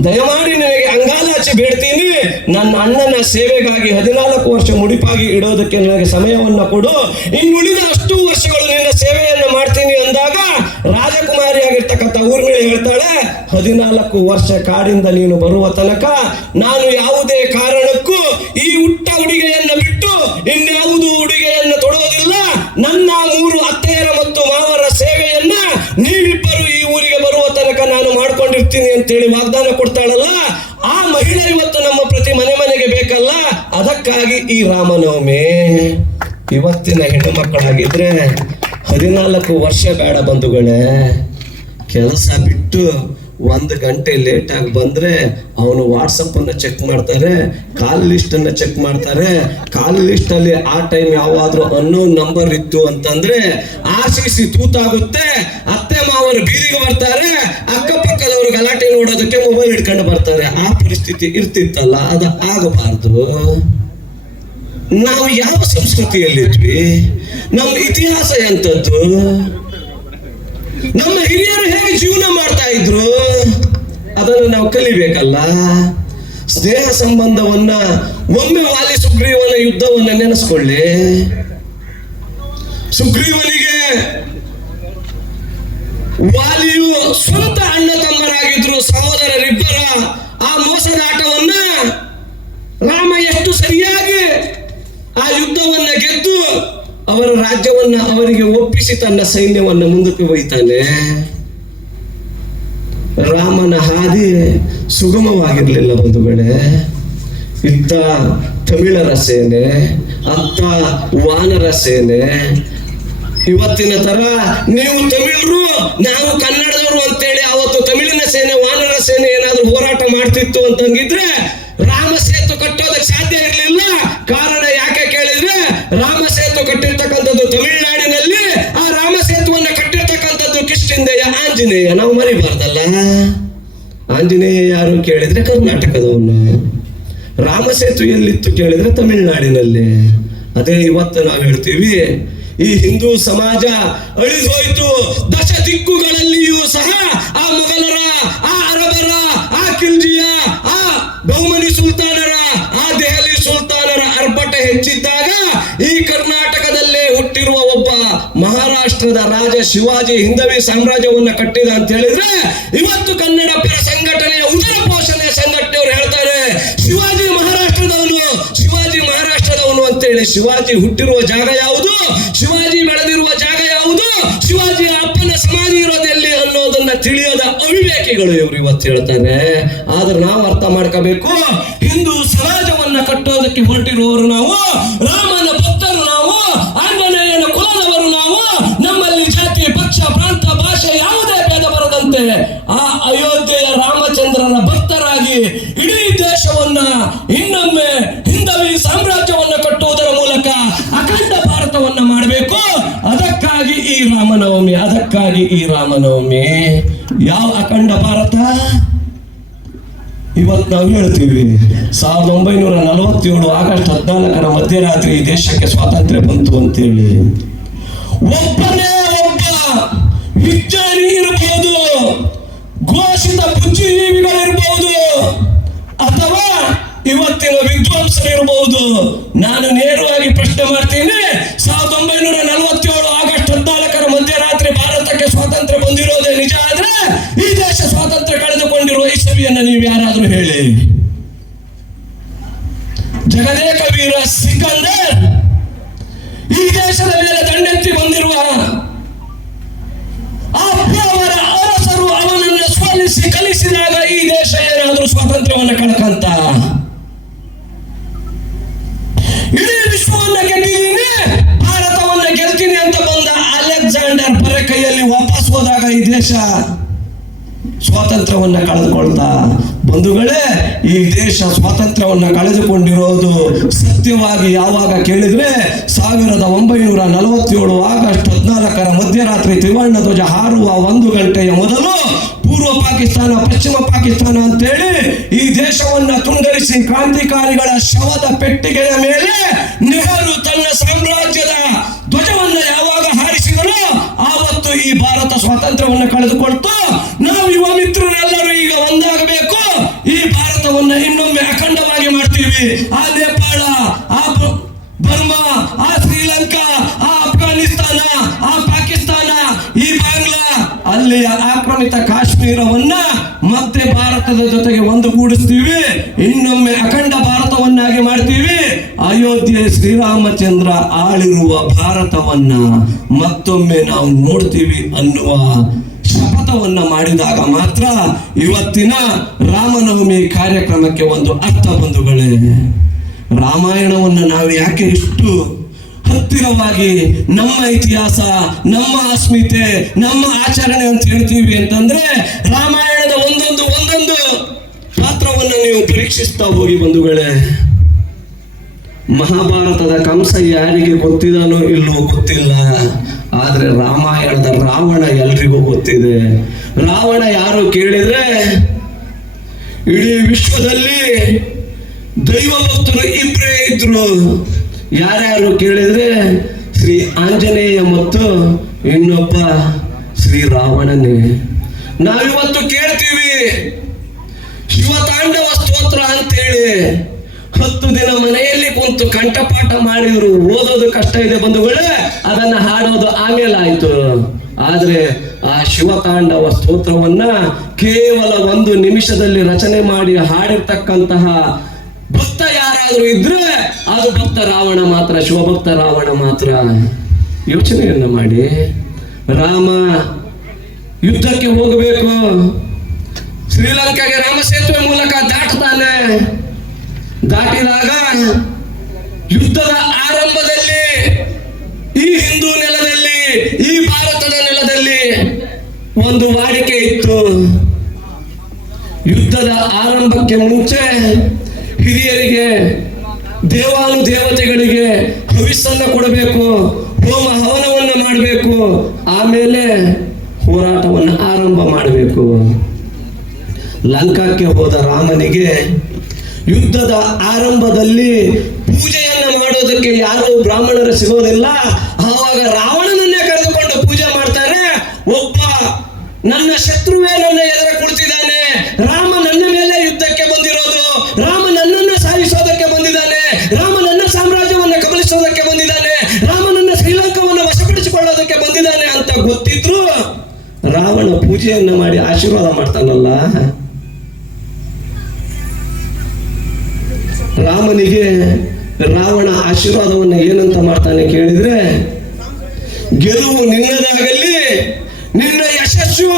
ದಯಮಾಡಿ ನನಗೆ ಅಂಗಾಲಾಚಿ ಬೇಡ್ತೀನಿ, ನನ್ನ ಅಣ್ಣನ ಸೇವೆಗಾಗಿ 14 ವರ್ಷ ಮುಡಿಪಾಗಿ ಇಡೋದಕ್ಕೆ ನನಗೆ ಸಮಯವನ್ನ ಕೊಡು. ಇನ್ನುಳಿದ ಅಷ್ಟು ವರ್ಷಗಳು ನಿನ್ನ ಸೇವೆಯನ್ನ ಮಾಡ್ತೀನಿ ಅಂದಾಗ ರಾಜಕುಮಾರಿ ಆಗಿರ್ತಕ್ಕಂಥ ಊರ್ಮಿಳೆ ಹೇಳ್ತಾಳೆ, 14 ವರ್ಷ ಕಾಡಿಂದ ನೀನು ಬರುವ ತನಕ ನಾನು ಯಾವುದೇ ಕಾರಣಕ್ಕೂ ಈ ಉಟ್ಟ ಉಡುಗೆಯನ್ನ ಬಿಟ್ಟು ಇನ್ಯಾವುದು ಉಡುಗೆಯನ್ನ ತೊಡೋದಿಲ್ಲ. ನನ್ನ 3 ಅತ್ತೆಯರ ಮತ್ತು ಮಾವರ ಸೇವೆಯನ್ನ ನೀವಿಬ್ಬರು ಈ ಊರಿಗೆ ಬರುವ ತನಕ ನಾನು ಮಾಡ್ಕೊಂಡಿರ್ತೀನಿ ಅಂತೇಳಿ ವಾಗ್ದಾನ ಕೊಡ್ತಾಳಲ್ಲ. ಆ ಮಹಿಳೆ ಇವತ್ತು ನಮ್ಮ ಪ್ರತಿ ಮನೆಗೆ ಬೇಕಲ್ಲ. ಅದಕ್ಕಾಗಿ ಈ ರಾಮನವಮಿ. ಇವತ್ತಿನ ಹೆಣ್ಣು ಮಕ್ಕಳಾಗಿದ್ರೆ 14 ವರ್ಷ ಬೇಡ ಬಂಧುಗಳೇ, ಕೆಲಸ ಬಿಟ್ಟು 1 ಗಂಟೆ ಲೇಟ್ ಆಗಿ ಬಂದ್ರೆ ಅವನು ವಾಟ್ಸಪ್ ಅನ್ನ ಚೆಕ್ ಮಾಡ್ತಾರೆ, ಕಾಲ್ ಲಿಸ್ಟ್ ಅನ್ನ ಚೆಕ್ ಮಾಡ್ತಾರೆ. ಕಾಲ್ ಲಿಸ್ಟ್ ಅಲ್ಲಿ ಆ ಟೈಮ್ ಯಾವಾದ್ರೂ ಅನ್ನೋನ್ ನಂಬರ್ ಇತ್ತು ಅಂತಂದ್ರೆ ಆಶಿಸಿ ತೂತಾಗುತ್ತೆ. ಅತ್ತೆ ಮಾವರು ಬೀದಿಗೆ ಬರ್ತಾರೆ, ಅಕ್ಕಪಕ್ಕದವರು ಗಲಾಟೆ ನೋಡೋದಕ್ಕೆ ಮೊಬೈಲ್ ಇಟ್ಕೊಂಡು ಬರ್ತಾರೆ. ಆ ಪರಿಸ್ಥಿತಿ ಇರ್ತಿತ್ತಲ್ಲ, ಅದು ಆಗಬಾರ್ದು. ನಾವು ಯಾವ ಸಂಸ್ಕೃತಿಯಲ್ಲಿದ್ವಿ? ನಮ್ಮ ಇತಿಹಾಸ ಎಂತದ್ದು? ನಮ್ಮ ಹಿರಿಯರು ಹೇಗೆ ಜೀವನ ಮಾಡ್ತಾ ಇದ್ರು ಅದನ್ನು ನಾವು ಕಲಿಬೇಕಲ್ಲ. ಸ್ನೇಹ ಸಂಬಂಧವನ್ನ ಒಮ್ಮೆ ವಾಲಿ ಸುಗ್ರೀವನ ಯುದ್ಧವನ್ನ ನೆನೆಸ್ಕೊಳ್ಳಿ. ಸುಗ್ರೀವನಿಗೆ ವಾಲಿಯು ಸ್ವಂತ ಅಣ್ಣ ತಮ್ಮರಾಗಿದ್ರು, ಸಹೋದರರಿಬ್ಬರ ಆ ಮೋಸದಾಟವನ್ನ ರಾಮ ಎಷ್ಟು ಸರಿಯಾಗಿ ಆ ಯುದ್ಧವನ್ನ ಗೆದ್ದು ಅವರ ರಾಜ್ಯವನ್ನ ಅವರಿಗೆ ಒಪ್ಪಿಸಿ ತನ್ನ ಸೈನ್ಯವನ್ನ ಮುಂದಕ್ಕೆ ಒಯ್ತಾನೆ. ರಾಮನ ಹಾದಿ ಸುಗಮವಾಗಿರ್ಲಿಲ್ಲ ಬಂಧುಗಳೇ. ಇತ್ತ ತಮಿಳರ ಸೇನೆ, ಅತ್ತ ವಾನರ ಸೇನೆ. ಇವತ್ತಿನ ತರ ನೀವು ತಮಿಳರು ನಾವು ಕನ್ನಡದವರು ಅಂತೇಳಿ ಅವತ್ತು ತಮಿಳಿನ ಸೇನೆ ವಾನರ ಸೇನೆ ಏನಾದ್ರೂ ಹೋರಾಟ ಮಾಡ್ತಿತ್ತು ಅಂತಂಗಿದ್ರೆ ರಾಮ ಸೇತು ಕಟ್ಟೋದಕ್ಕೆ ಸಾಧ್ಯ ಇರಲಿಲ್ಲ. ಕಾರಣ ಯಾಕೆ ಕೇಳಿದ್ರೆ, ರಾಮ ಸೇತು ಕಟ್ಟಿರ್ತಕ್ಕಂಥದ್ದು ತಮಿಳುನಾಡಿನಲ್ಲಿ, ಆ ರಾಮ ಸೇತುವನ್ನ ಕಟ್ಟಿರ್ತಕ್ಕಂಥದ್ದು ಕಿಷ್ಕಿಂಧೆಯ ಆಂಜನೇಯ. ನಾವು ಮರಿಬಾರ್ದಲ್ಲ. ಆಂಜನೇಯ ಯಾರು ಕೇಳಿದ್ರೆ ಕರ್ನಾಟಕದವನು, ರಾಮ ಸೇತು ಎಲ್ಲಿತ್ತು ಕೇಳಿದ್ರೆ ತಮಿಳುನಾಡಿನಲ್ಲಿ. ಅದೇ ಇವತ್ತು ನಾವು ಹೇಳ್ತೀವಿ, ಈ ಹಿಂದೂ ಸಮಾಜ ಅಳಿದೋಯ್ತು. 10 ದಿಕ್ಕುಗಳಲ್ಲಿಯೂ ಸಹ ಆ ಮೊಘಲರ, ಆ ಅರಬರ, ಆ ಖಿಲ್ಜಿಯ, ಆ ಬಹುಮನಿ ಸುಲ್ತಾನರ, ಆ ದೆಹಲಿ ಸುಲ್ತಾನರ ಅರ್ಭಟ ಹೆಚ್ಚಿದ್ದಾಗ ಈ ಕರ್ನಾಟಕದಲ್ಲೇ ಹುಟ್ಟಿರುವ ಒಬ್ಬ ಮಹಾರಾಷ್ಟ್ರದ ರಾಜ ಶಿವಾಜಿ ಹಿಂದವಿ ಸಾಮ್ರಾಜ್ಯವನ್ನ ಕಟ್ಟಿದ ಅಂತ ಹೇಳಿದ್ರೆ, ಇವತ್ತು ಕನ್ನಡ ಪರ ಸಂಘಟನೆಯ ಉದರ ಪೋಷಣೆ ಸಂಘಟನೆಯವರು ಹೇಳ್ತಾರೆ ಶಿವಾಜಿ ಮಹಾರಾಷ್ಟ್ರದವನು, ಶಿವಾಜಿ ಮಹಾರಾಷ್ಟ್ರದವನು ಅಂತೇಳಿ. ಶಿವಾಜಿ ಹುಟ್ಟಿರುವ ಜಾಗ ಯಾವುದು, ಶಿವಾಜಿ ಬೆಳೆದಿರುವ ಜಾಗ ಯಾವುದು, ಶಿವಾಜಿಯ ಅಪ್ಪನ ಸಮಾಧಿ ಇರೋದೆಲ್ಲಿ ಅನ್ನೋದನ್ನ ತಿಳಿಯದ ಅವಿವೇಕಿಗಳು ಇವರು ಇವತ್ತು ಹೇಳ್ತಾರೆ. ಆದ್ರೆ ನಾವು ಅರ್ಥ ಮಾಡ್ಕೋಬೇಕು, ಹಿಂದೂ ಸಮಾಜವನ್ನ ಕಟ್ಟೋದಕ್ಕೆ ಹೊರಟಿರುವವರು ನಾವು, ರಾಮನ ಭಕ್ತರು ನಾವು, ಆಂಜನೇಯನ ಕುಲದವರು ನಾವು. ನಮ್ಮಲ್ಲಿ ಜಾತಿ, ಪಕ್ಷ, ಪ್ರಾಂತ, ಭಾಷೆ ಯಾವುದೇ ಭೇದ ಬರದಂತೆ ಆ ಅಯೋಧ್ಯೆಯ ರಾಮಚಂದ್ರನ ಭಕ್ತರಾಗಿ ಇಡೀ ದೇಶವನ್ನ ಇನ್ನೊಮ್ಮೆ ಹಿಂದವಿ ಸಾಮ್ರಾಜ್ಯವನ್ನ ಕಟ್ಟುವುದರ ಮೂಲಕ ಅಖಂಡ ಭಾರತವನ್ನ ಮಾಡಬೇಕು. ಅದಕ್ಕಾಗಿ ಈ ರಾಮನವಮಿ, ಅದಕ್ಕಾಗಿ ಈ ರಾಮನವಮಿ. ಯಾವ ಅಖಂಡ ಭಾರತ? ಇವತ್ತು ನಾವು ಹೇಳ್ತೀವಿ 1947 ಆಗಸ್ಟ್ 14 ಮಧ್ಯರಾತ್ರಿ ಈ ದೇಶಕ್ಕೆ ಸ್ವಾತಂತ್ರ್ಯ ಬಂತು ಅಂತೇಳಿ. ಒಬ್ಬನೇ ಒಬ್ಬ ವಿಜ್ಞಾನಿ ಇರಬಹುದು, ಘೋಷಿತ ಬುದ್ಧಿಜೀವಿಗಳಿರಬಹುದು, ಅಥವಾ ಇವತ್ತಿನ ವಿದ್ವಾಂಸರಿರಬಹುದು. ನಾನು ನೇರವಾಗಿ ಪ್ರಶ್ನೆ ಮಾಡ್ತೀನಿ, 1947 ಆಗಸ್ಟ್ 14ರ ಮಧ್ಯರಾತ್ರಿ ಭಾರತಕ್ಕೆ ಸ್ವಾತಂತ್ರ್ಯ ಬಂದಿರೋದೇ ನಿಜ ಆದ್ರೆ ಈ ದೇಶ ಸ್ವಾತಂತ್ರ್ಯ ಕಳೆದುಕೊಂಡಿರುವ ಇಸವಿಯನ್ನು ನೀವು ಯಾರಾದ್ರೂ ಹೇಳಿ. ಜಗದೇಕ ವೀರ ಸಿಕಂದರ್ ಈ ದೇಶದ ಮೇಲೆ ದಂಡೆತ್ತಿ ಬಂದಿರುವ ಅವರ ಅರಸರು ಅವನನ್ನು ಸೋಲಿಸಿ ಕಲಿಸಿದಾಗ ಈ ದೇಶ ಏನಾದರೂ ಸ್ವಾತಂತ್ರ್ಯವನ್ನು ಕಳ್ಕಂತ? ಇಡೀ ವಿಶ್ವವನ್ನ ಗೆದ್ದಿದ್ದೀನಿ, ಭಾರತವನ್ನ ಗೆಲ್ತೀನಿ ಅಂತ ಬಂದ ಅಲೆಕ್ಸಾಂಡರ್ ಬರ ಕೈಯಲ್ಲಿ ವಾಪಸ್ ಹೋದಾಗ ಈ ದೇಶ ಸ್ವಾತಂತ್ರ್ಯವನ್ನ ಕಳೆದುಕೊಳ್ತಾ. ಬಂಧುಗಳೇ, ಈ ದೇಶ ಸ್ವಾತಂತ್ರ್ಯವನ್ನ ಕಳೆದುಕೊಂಡಿರೋದು ಸತ್ಯವಾಗಿ ಯಾವಾಗ ಕೇಳಿದ್ರೆ 1947 ಆಗಸ್ಟ್ 14ರ ಮಧ್ಯರಾತ್ರಿ ತ್ರಿವರ್ಣ ಧ್ವಜ ಹಾರುವ 1 ಗಂಟೆಯ ಮೊದಲು ಪೂರ್ವ ಪಾಕಿಸ್ತಾನ, ಪಶ್ಚಿಮ ಪಾಕಿಸ್ತಾನ ಅಂತೇಳಿ ಈ ದೇಶವನ್ನ ತುಂಡರಿಸಿ ಕ್ರಾಂತಿಕಾರಿಗಳ ಶವದ ಪೆಟ್ಟಿಗೆಯ ಮೇಲೆ ನೆಹರು ತನ್ನ ಸಾಮ್ರಾಜ್ಯದ ಧ್ವಜವನ್ನ ಯಾವಾಗ ಹಾರಿಸಿದನೋ ಆವತ್ತು ಈ ಭಾರತ ಸ್ವಾತಂತ್ರ್ಯವನ್ನು ಕಳೆದುಕೊಳ್ತು. ನಾವು ಯುವ ಮಿತ್ರರೆಲ್ಲರೂ ಈಗ ಒಂದಾಗಬೇಕು, ಈ ಭಾರತವನ್ನ ಇನ್ನೊಮ್ಮೆ ಅಖಂಡವಾಗಿ ಮಾಡ್ತೀವಿ. ಆ ನೇಪಾಳ, ಆ ಬರ್ಮಾ, ಆ ಶ್ರೀಲಂಕಾ, ಆ ಅಫ್ಘಾನಿಸ್ತಾನ, ಆ ಪಾಕಿಸ್ತಾನ, ಈ ಬಾಂಗ್ಲಾ, ಅಲ್ಲಿಯ ಆಕ್ರಮಿತ ಕಾಶ್ಮೀರವನ್ನ ಮತ್ತೆ ಭಾರತದ ಜೊತೆಗೆ ಒಂದುಗೂಡಿಸ್ತೀವಿ, ಇನ್ನೊಮ್ಮೆ ಅಖಂಡ ಭಾರತವನ್ನಾಗಿ ಮಾಡ್ತೀವಿ. ಅಯೋಧ್ಯೆ ಶ್ರೀರಾಮಚಂದ್ರ ಆಳಿರುವ ಭಾರತವನ್ನ ಮತ್ತೊಮ್ಮೆ ನಾವು ನೋಡ್ತೀವಿ ಅನ್ನುವ ಶಪಥವನ್ನ ಮಾಡಿದಾಗ ಮಾತ್ರ ಇವತ್ತಿನ ರಾಮನವಮಿ ಕಾರ್ಯಕ್ರಮಕ್ಕೆ ಒಂದು ಅರ್ಥ. ಬಂಧುಗಳೇ, ರಾಮಾಯಣವನ್ನು ನಾವು ಯಾಕೆ ಇಷ್ಟು ಹತ್ತಿರವಾಗಿ ನಮ್ಮ ಇತಿಹಾಸ, ನಮ್ಮ ಅಸ್ಮಿತೆ, ನಮ್ಮ ಆಚರಣೆ ಅಂತ ಹೇಳ್ತೀವಿ ಅಂತಂದ್ರೆ ರಾಮಾಯಣದ ಒಂದೊಂದು ಪಾತ್ರವನ್ನು ನೀವು ಪರೀಕ್ಷಿಸ್ತಾ ಹೋಗಿ. ಬಂಧುಗಳೇ, ಮಹಾಭಾರತದ ಕಂಸ ಯಾರಿಗೆ ಗೊತ್ತಿದಾನೋ ಇಲ್ಲವೋ ಗೊತ್ತಿಲ್ಲ, ಆದ್ರೆ ರಾಮಾಯಣದ ರಾವಣ ಎಲ್ರಿಗೂ ಗೊತ್ತಿದೆ. ರಾವಣ ಯಾರು ಕೇಳಿದ್ರೆ ಇಡೀ ವಿಶ್ವದಲ್ಲಿ ದೈವ ಭಕ್ತರು ಇಬ್ಬರೇ ಇದ್ರು. ಯಾರ್ಯಾರು ಕೇಳಿದ್ರೆ ಶ್ರೀ ಆಂಜನೇಯ ಮತ್ತು ಇನ್ನೊಬ್ಬ ಶ್ರೀ ರಾವಣನೇ. ನಾವಿವತ್ತು ಕೇಳ್ತೀವಿ ಶಿವತಾಂಡವ ಸ್ತೋತ್ರ ಅಂತೇಳಿ 10 ದಿನ ಮನೆಯಲ್ಲಿ ಕುಂತು ಕಂಠಪಾಠ ಮಾಡಿದ್ರು. ಓದೋದು ಕಷ್ಟ ಇದೆ ಬಂಧುಗಳೇ, ಅದನ್ನ ಹಾಡೋದು ಆಮೇಲೆ ಆಯ್ತು. ಆದ್ರೆ ಆ ಶಿವತಾಂಡವ ಸ್ತೋತ್ರವನ್ನ ಕೇವಲ 1 ನಿಮಿಷದಲ್ಲಿ ರಚನೆ ಮಾಡಿ ಹಾಡಿರ್ತಕ್ಕಂತಹ ಭಕ್ತ ಯಾರಾದ್ರೂ ಇದ್ರೆ ಅದು ಭಕ್ತ ರಾವಣ ಮಾತ್ರ, ಶಿವಭಕ್ತ ರಾವಣ ಮಾತ್ರ. ಯೋಚನೆಯನ್ನ ಮಾಡಿ, ರಾಮ ಯುದ್ಧಕ್ಕೆ ಹೋಗಬೇಕು, ಶ್ರೀಲಂಕಾಗೆ ರಾಮ ಸೇತುವೆ ಮೂಲಕ ದಾಟ್ತಾನೆ. ದಾಟಿದಾಗ ಯುದ್ಧದ ಆರಂಭದಲ್ಲಿ ಈ ಹಿಂದೂ ನೆಲದಲ್ಲಿ, ಈ ಭಾರತದ ನೆಲದಲ್ಲಿ ಒಂದು ವಾಡಿಕೆ ಇತ್ತು. ಯುದ್ಧದ ಆರಂಭಕ್ಕೆ ಮುಂಚೆ ಹಿರಿಯರಿಗೆ, ದೇವಾನುದೇವತೆಗಳಿಗೆ ಹವಿಸ್ಸನ್ನ ಕೊಡಬೇಕು, ಹೋಮ ಹವನವನ್ನ ಮಾಡಬೇಕು, ಆಮೇಲೆ ಹೋರಾಟವನ್ನು ಆರಂಭ ಮಾಡಬೇಕು. ಲಂಕಾಕ್ಕೆ ಹೋದ ರಾಮನಿಗೆ ಯುದ್ಧದ ಆರಂಭದಲ್ಲಿ ಪೂಜೆಯನ್ನ ಮಾಡೋದಕ್ಕೆ ಯಾರು ಬ್ರಾಹ್ಮಣರು ಸಿಗೋದಿಲ್ಲ. ಆವಾಗ ರಾವಣನನ್ನೇ ಕರೆದುಕೊಂಡು ಪೂಜೆ ಮಾಡ್ತಾರೆ. ಒಬ್ಬ ನನ್ನ ಶತ್ರುವೇ ನನ್ನ ಎದುರು ಕುಳಿತಿದ್ದಾನೆ, ರಾಮ ನನ್ನ ಮೇಲೆ ಯುದ್ಧಕ್ಕೆ ಬಂದಿರೋದು, ರಾಮ ನನ್ನನ್ನು ಸಾಯಿಸೋದಕ್ಕೆ ಬಂದಿದ್ದಾನೆ, ರಾಮ ನನ್ನ ಸಾಮ್ರಾಜ್ಯವನ್ನು ಕಬಲಿಸೋದಕ್ಕೆ ಬಂದಿದ್ದಾನೆ, ರಾಮ ನನ್ನ ಶ್ರೀಲಂಕಾವನ್ನು ವಶಪಡಿಸಿಕೊಳ್ಳೋದಕ್ಕೆ ಬಂದಿದ್ದಾನೆ ಅಂತ ಗೊತ್ತಿದ್ರು ರಾವಣ ಪೂಜೆಯನ್ನ ಮಾಡಿ ಆಶೀರ್ವಾದ ಮಾಡ್ತಾನಲ್ಲ. ರಾಮನಿಗೆ ರಾವಣ ಆಶೀರ್ವಾದವನ್ನು ಏನಂತ ಮಾಡ್ತಾನೆ ಕೇಳಿದ್ರೆ, ಗೆಲುವು ನಿನ್ನದಾಗಲಿ, ನಿನ್ನ ಯಶಸ್ಸು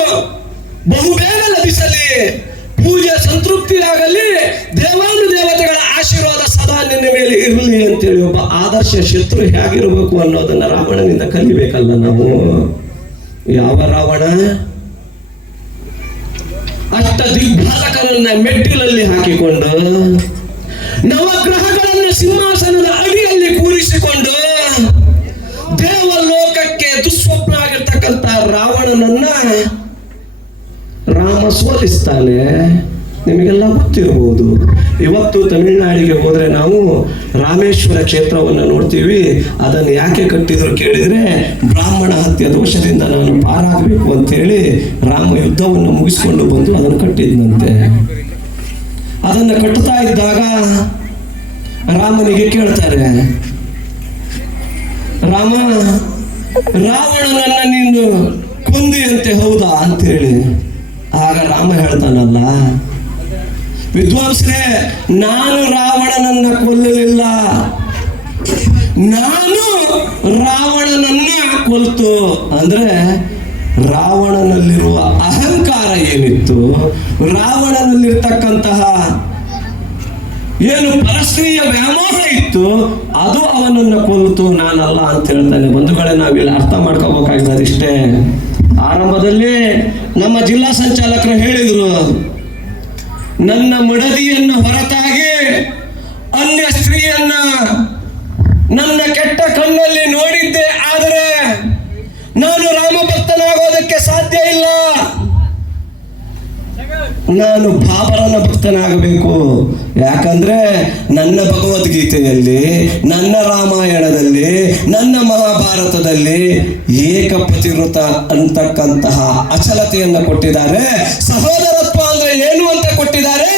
ಬಹುಬೇಗ ಲಭಿಸಲಿ, ಪೂಜೆ ಸಂತೃಪ್ತಿಯಾಗಲಿ, ದೇವಾನುದೇವತೆಗಳ ಆಶೀರ್ವಾದ ಸದಾ ನಿನ್ನ ಮೇಲೆ ಇರಲಿ ಅಂತೇಳಿ ಒಬ್ಬ ಆದರ್ಶ ಶತ್ರು ಹೇಗಿರಬೇಕು ಅನ್ನೋದನ್ನ ರಾವಣನಿಂದ ಕಲಿಬೇಕಲ್ಲ ನಾವು. ಯಾವ ರಾವಣ? ಅಷ್ಟ ದಿಗ್ಬಾಲಕರನ್ನ ಮೆಟ್ಟಿಲಲ್ಲಿ ಹಾಕಿಕೊಂಡು, ನವಗ್ರಹಗಳನ್ನು ಸಿಂಹಾಸನದ ಅಡಿಯಲ್ಲಿ ಕೂರಿಸಿಕೊಂಡು ದೇವಲೋಕಕ್ಕೆ ದುಸ್ವಪ್ನ ಆಗಿರ್ತಕ್ಕಂಥ ರಾವಣನನ್ನ ರಾಮ ಸೋಲಿಸ್ತಾನೆ. ನಿಮಗೆಲ್ಲ ಗೊತ್ತಿರಬಹುದು. ಇವತ್ತು ತಮಿಳುನಾಡಿಗೆ ಹೋದರೆ ನಾವು ರಾಮೇಶ್ವರ ಕ್ಷೇತ್ರವನ್ನು ನೋಡ್ತೀವಿ. ಅದನ್ನು ಯಾಕೆ ಕಟ್ಟಿದ್ರು ಕೇಳಿದರೆ, ಬ್ರಾಹ್ಮಣ ಹತ್ಯೆ ದೋಷದಿಂದ ನಾನು ಪಾರಾಗಬೇಕು ಅಂತೇಳಿ ರಾಮ ಯುದ್ಧವನ್ನು ಮುಗಿಸ್ಕೊಂಡು ಬಂದು ಅದನ್ನು ಕಟ್ಟಿದ್ನಂತೆ. ಅದನ್ನು ಕಟ್ಟುತ್ತಾ ಇದ್ದಾಗ ರಾಮನಿಗೆ ಕೇಳ್ತಾರೆ, ರಾಮ, ರಾವಣನನ್ನ ನೀನು ಕೊಂದಿಯಂತೆ ಹೌದಾ ಅಂತೇಳಿ. ಆಗ ರಾಮ ಹೇಳ್ತಾನಲ್ಲ, ವಿದ್ವಾಂಸರೇ, ನಾನು ರಾವಣನನ್ನ ಕೊಲ್ಲಲಿಲ್ಲ, ನಾನು ರಾವಣನನ್ನ ಕೊಲ್ತು. ಅಂದ್ರೆ ರಾವಣನಲ್ಲಿರುವ ಅಹಂಕಾರ ಏನಿತ್ತು, ರಾವಣನಲ್ಲಿರ್ತಕ್ಕಂತಹ ಏನು ಪರಸ್ತ್ರೀಯ ವ್ಯಾಮೋಹ ಇತ್ತು, ಅದು ಅವನನ್ನು ಕೊಲ್ತು, ನಾನಲ್ಲ ಅಂತ ಹೇಳ್ತಾನೆ. ಬಂಧುಗಳೇ, ನಾವಿಲ್ಲಿ ಅರ್ಥ ಮಾಡ್ಕೋಬೇಕಾಗಿದೆ ಇಷ್ಟೇ. ಆರಂಭದಲ್ಲಿ ನಮ್ಮ ಜಿಲ್ಲಾ ಸಂಚಾಲಕರು ಹೇಳಿದ್ರು, ನನ್ನ ಮಡದಿಯನ್ನು ಹೊರತಾಗಿ ಅನ್ಯ ಸ್ತ್ರೀಯನ್ನ ನನ್ನ ಕೆಟ್ಟ ಕಣ್ಣಲ್ಲಿ ನೋಡಿದ್ದೆ, ಆದರೆ ನಾನು ರಾಮಭಕ್ತನಾಗೋದಕ್ಕೆ ಸಾಧ್ಯ ಇಲ್ಲ. ನಾನು ಬಾಬರನ ಭಕ್ತನಾಗಬೇಕು. ಯಾಕಂದ್ರೆ ನನ್ನ ಭಗವದ್ಗೀತೆಯಲ್ಲಿ, ನನ್ನ ರಾಮಾಯಣದಲ್ಲಿ, ನನ್ನ ಮಹಾಭಾರತದಲ್ಲಿ ಏಕಪತಿವ್ರತ ಅಂತಕ್ಕಂತಹ ಅಚಲತೆಯನ್ನು ಕೊಟ್ಟಿದ್ದಾರೆ. ಸಹೋದರತ್ವ ಅಂದ್ರೆ ಏನು ಅಂತ ಕೊಟ್ಟಿದ್ದಾರೆ.